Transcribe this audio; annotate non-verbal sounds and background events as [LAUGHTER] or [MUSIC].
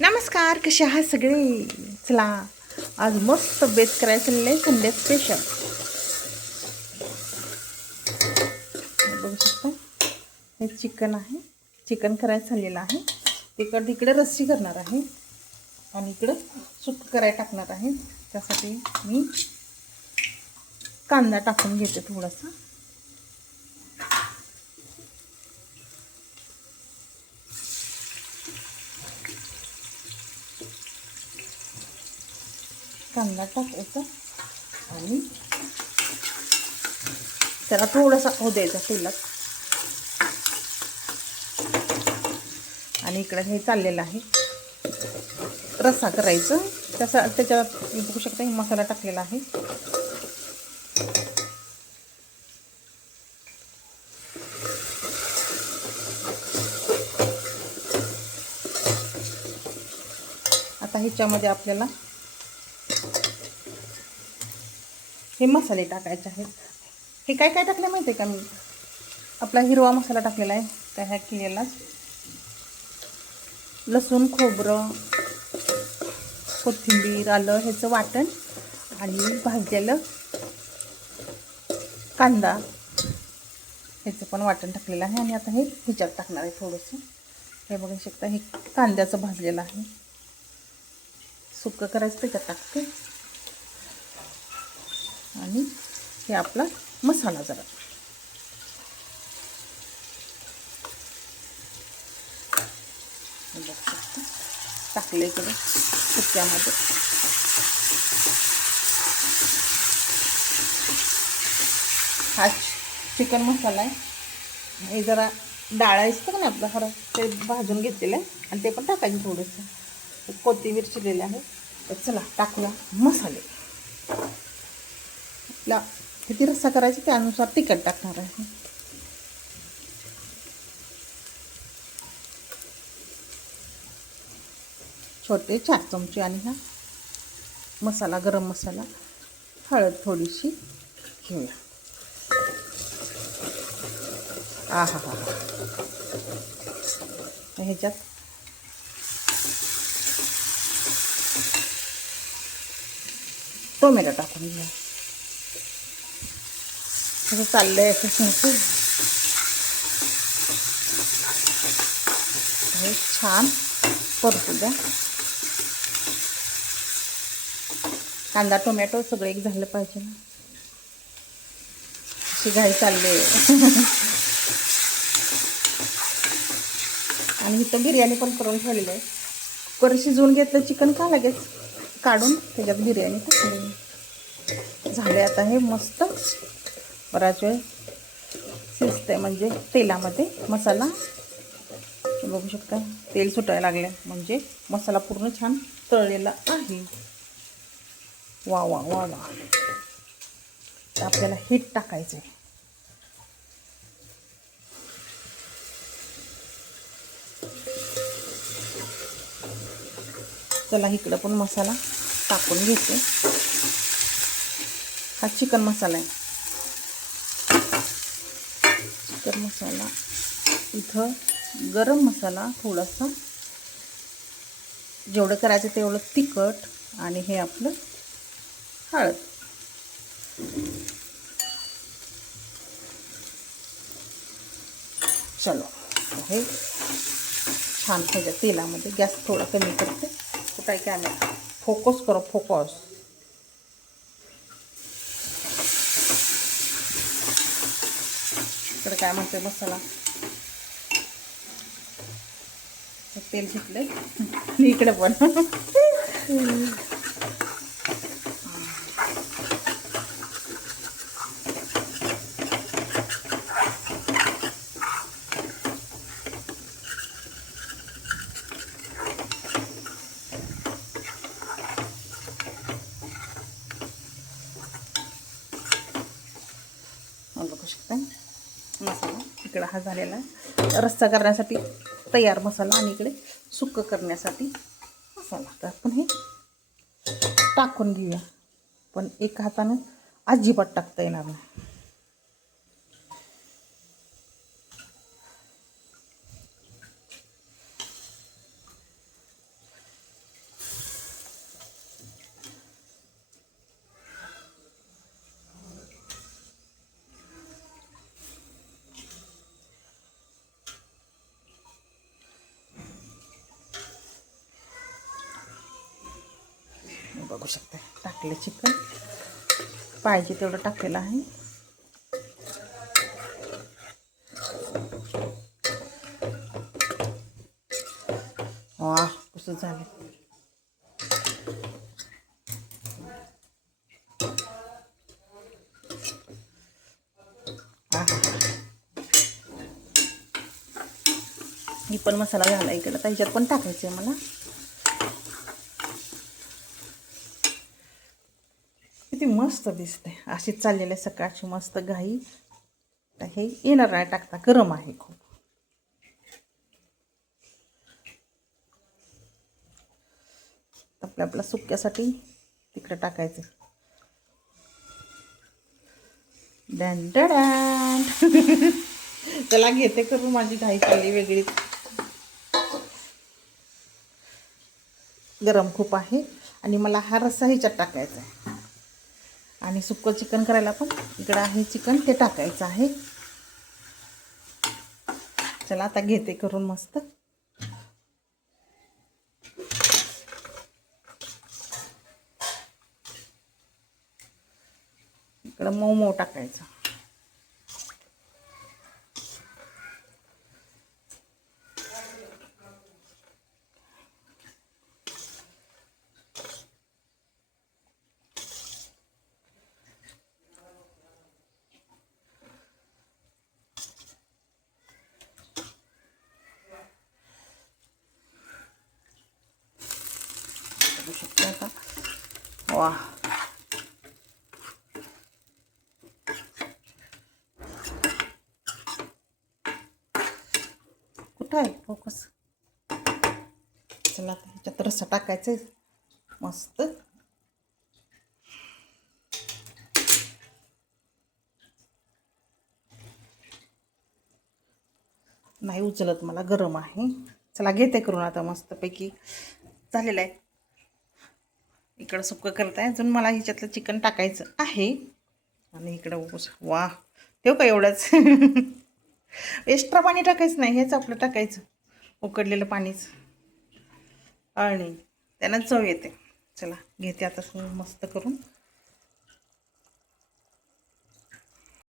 नमस्कार कसे आहात सगळे? चला आज मस्त बेत करायचं चाललं आहे संडे स्पेशल बघू शकता हे चिकन आहे. चिकन करायचं चाललेलं आहे. तिकडं तिकडे रस्सी करणार आहे. आणि इकडं सुक करायला टाकणार आहे. त्यासाठी मी कांदा टाकून घेते थोडासा. कांदा टाकायचा आणि त्याला थोडासा हो द्यायचा तेलात. आणि इकडं हे चाललेलं आहे. रस्सा करायचं. त्याचा त्याच्यात बघू शकता मसाला टाकलेला आहे. आता ह्याच्यामध्ये आपल्याला हे मसाले टाकायचे आहेत. हे काय काय टाकलं माहिती आहे का मी? आपला हिरवा मसाला टाकलेला आहे. त्या ह्या केलेलाच लसूण खोबरं कोथिंबीर आलं ह्याचं वाटण आणि भाजलेलं कांदा. ह्याचं पण वाटण टाकलेलं आहे आणि आता हे ह्याच्यात टाकणार आहे थोडंसं. हे बघू शकता हे कांद्याचं भाजलेलं आहे. सुकं करायचं त्याच्यात टाकते. आणि हे आपला मसाला जरा. टाकले इकडे सुक्यामध्ये हा चिकन मसाला आहे. हे जरा डाळ असतं का नाही आपलं? खरं ते भाजून घेतलेलं आहे आणि ते पण टाकायचं थोडंसं. कोथिंबीर चिरलेलं आहे. तर चला टाकूया मसाले. ला किती रस्सा करायचा त्यानुसार तिखट टाकणार आहे. छोटे चार चमचे आणि हा मसाला गरम मसाला हळद थोडीशी घेऊया. आ हा हा. ह्याच्यात टोमॅटो टाकून घ्या असं चाललंय? हे छान. परतू द्या कांदा टोमॅटो सगळं एक झालं पाहिजे ना. अशी घाई चालली आणि इथं बिर्याणी पण करून ठेवलेली आहे कुकर शिजवून घेतलं चिकन का लगेच. काढून त्याच्यात बिर्याणी टाकली. झाले आता हे मस्त. बराच वेळ शिजते म्हणजे तेलामध्ये मसाला. बघू शकता तेल सुटायला लागले म्हणजे मसाला पूर्ण छान तळलेला आहे. वा वा वा वा. तर आपल्याला हीट टाकायचं आहे चला इकडं पण मसाला टाकून घेते. हा चिकन मसाला आहे. चिकन मसाला. इथं गरम मसाला थोडासा. जेवढं करायचं तेवढं तिखट आणि हे आपलं हळद. चलो हे छान ह्याच्या तेलामध्ये गॅस थोडा कमी करते. कुठं कॅमेरा? फोकस करो फोकस. इकडे काय म्हणते मसाला? तेल सुटले इकडे पण बघू शकता मसाला इकडं हा झालेला रस्सा करण्यासाठी तयार मसाला आणि इकडे सुक्क करण्यासाठी मसाला. तर आपण हे टाकून घेऊया. पण एका हातानं अजिबात टाकता येणार नाही. बघू शकता. टाकलं चिकन. पाहिजे तेवढं टाकलेलं आहे. वा कसं झालं? मी पण मसाला झाला इकडं. तर ह्याच्यात पण टाकायचं आहे मला किती मस्त दिसते. अशी चाललेली आहे सकाळची मस्त घाई. तर हे येणार नाही टाकता. गरम आहे खूप. आपल्या आपल्या सुक्यासाठी तिकडे टाकायचं. डॅन डॅन. त्याला [LAUGHS] घेते करून माझी घाई चालली वेगळी. गरम खूप आहे. आणि मला हा रस्सा ह्याच्यात टाकायचा आहे. आणि सुक्कं चिकन करायला पण इकडं आहे चिकन ते टाकायचं आहे. चला आता घेते करून मस्त. इकडं मऊ मऊ टाकायचं बघू शकतो आता वा कुठं आहे? फोकस चला आता ह्याच्यात रस्सा टाकायचा आहे मस्त. नाही उचलत मला गरम आहे. चला घेते करून आता मस्तपैकी. झालेलं आहे. इकडं सुक्कं करत आहे. अजून मला ह्याच्यातलं चिकन टाकायचं आहे. आणि इकडं ऊस. वा. ठेव का एवढंच? [LAUGHS] एक्स्ट्रा पाणी टाकायचं नाही. हेच आपलं टाकायचं. उकडलेलं पाणीच. आणि त्यांना चव येते. चला घेते आता मस्त करून.